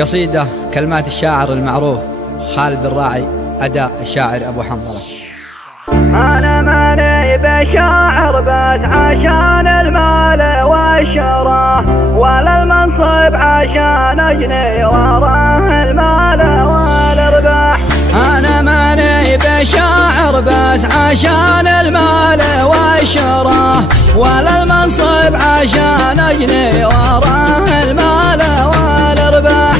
قصيدة كلمات الشاعر المعروف خالد الراعي، أداء الشاعر أبو حنظلة. أنا ماني بشاعر بس عشان المال والشرف، ولا المنصب عشان أجني وراه المال والربح. أنا ماني بشاعر بس عشان المال والشرف، ولا المنصب عشان أجني وراه المال والربح.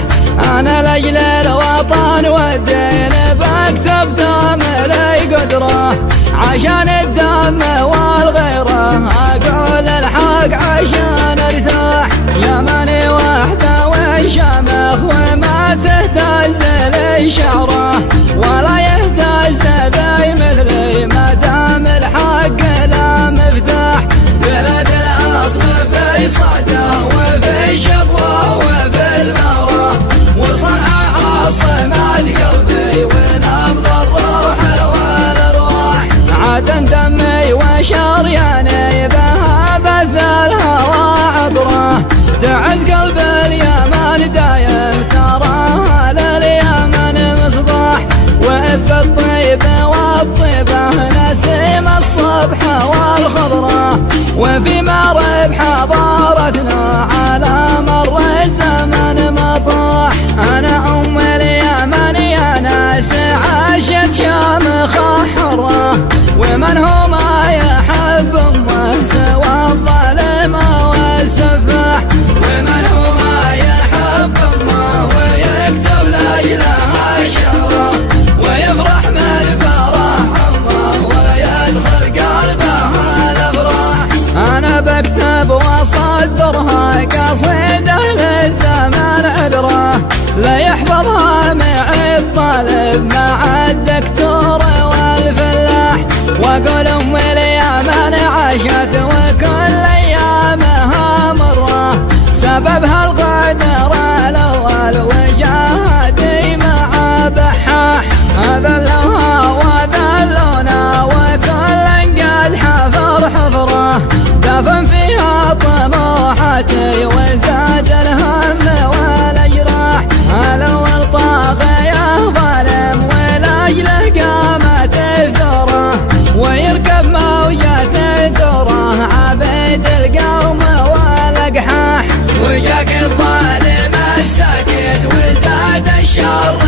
أنا لأجل الوطن والدين بكتب دم لي قدره، عشان الدم والغيره أقول الحق عشان ارتاح. يا ماني وحده وشمخ وما تهتز لي شعره، ولا يهتز بي مثلي ما دام الحق لا مفتاح. بلد الأصل في صدى وفي شبوه وفي المرة، وصنع عاصمة قلبي ونبض الروح والأرواح. عدن دمي وشرياني بها بث الهوى عطره، تعز قلب اليمن دايم تراها لليمن مصباح. وإب الطيب والطيبة نسيم الصبح والخضرة، وفي مرب حضارتنا على مر الزمن مطاح. أنا أم اليمن يا ناس عاشت شامخة حرة، ومن هو ما يحب أمه سوى الظالم والسفاح. ومن هو ما يحب أمه ويكتب ليلها شهرة، ويفرح من فرح أمه ويدخل قلبها الأفراح. أنا بكتب وأصدرها قصيدة للزمن عبرة، لا يحفظها مع الطالب مع الدكتور والفلاح. وأقول أم اليمن عاشت وكل أيامها مرة، سببها القدر الأول وجهدي مع بحاح. أذلها وذلونا وكل قد حفر حفرة، دفن فيها طموحتي وزاد الهم والأجراح. الأول طاغية ظالم ولأجله قامت الثورة، ويركب موجة الثورة عبيد القوم والأقحاح. وجاك الظالم الساكت وزاد الشر